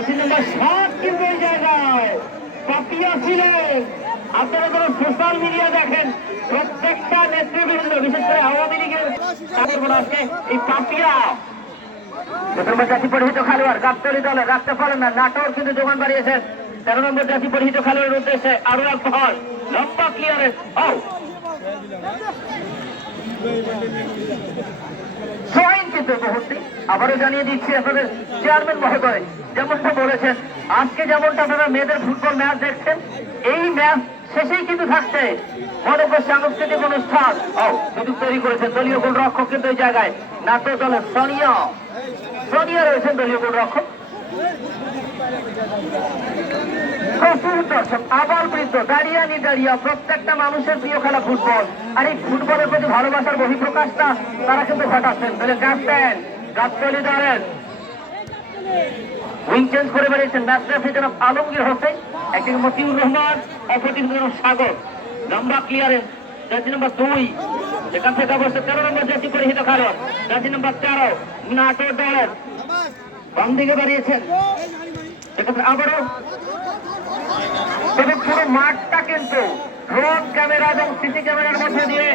Jersey number 7 কিন্তু এই জায়গায় পাপিয়া ছিলেন। আপনারা যারা সোশ্যাল মিডিয়া দেখেন প্রত্যেকটা নেতৃবৃন্দ বিশেষ করে আওয়ামী লীগের আজকে এই পাপিয়া জাতি পরিহিত খেলোয়াড় গাবতলী দলে রাখতে পারেন না, নাটোর কিন্তু যোগান বাড়িয়েছেন 13 নম্বর জাতি পরিহিত খেলোয়াড়ের উদ্দেশ্যে আরো এক বল লম্বা ক্লিয়ারেন্স। কিন্তু মুহূর্তে আবারও জানিয়ে দিচ্ছি আপনাদের চেয়ারম্যান মহোদয় যেমনটা বলেছেন, আজকে যেমনটা আপনারা মেয়েদের ফুটবল ম্যাচ দেখছেন, এই ম্যাচ শেষেই কিন্তু থাকছে মনোজ্ঞ সাংস্কৃতিক অনুষ্ঠান। সুযোগ তৈরি করেছেন দলীয় গোলরক্ষক কিন্তু এই জায়গায় নাটোর দলের সোনিয়া রয়েছেন দলীয় গোলরক্ষক। প্রচুর দর্শক আবার বৃদ্ধ দাঁড়িয়া প্রত্যেকটা মানুষের প্রিয় খেলা ফুটবল, আর এই ফুটবলের প্রতি ভালোবাসার বহিঃপ্রকাশটা তারা কিন্তু ঘটাচ্ছেন। ক্যাপ্টেন গাবতলী দলের উইং চেঞ্জ করে বেরিয়েছেন ম্যাচ রেফারি জনাব আলমগীর হোসেন, একদিকে মতিউর রহমান, অপরদিকে জনাব সাগর। লম্বা ক্লিয়ারেন্স জার্সি নাম্বার 2, সেখান থেকে অবশ্যই 13 নম্বর জার্সি পরিহিত খেলোয়াড় জার্সি নাম্বার 13 নাটোর দলের বাম দিকে বাড়িয়েছেন। সেক্ষেত্রে আবারও পুরো মাঠটা কিন্তু ড্রোন ক্যামেরা এবং সিসি ক্যামেরার মধ্যে দিয়ে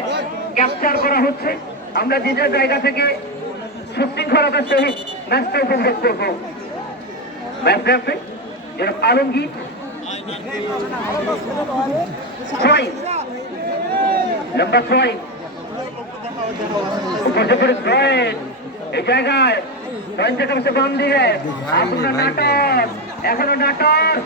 ক্যাপচার করা হচ্ছে। আমরা যে যে জায়গা থেকে সুশৃঙ্খলতার সহিত ম্যাচটা উপভোগ করব। ম্যাচ রেফারি জনাব আলমগীর নাম্বার 6 এই জায়গায় বাম দিকে আপনার নাটক এখনো নাটক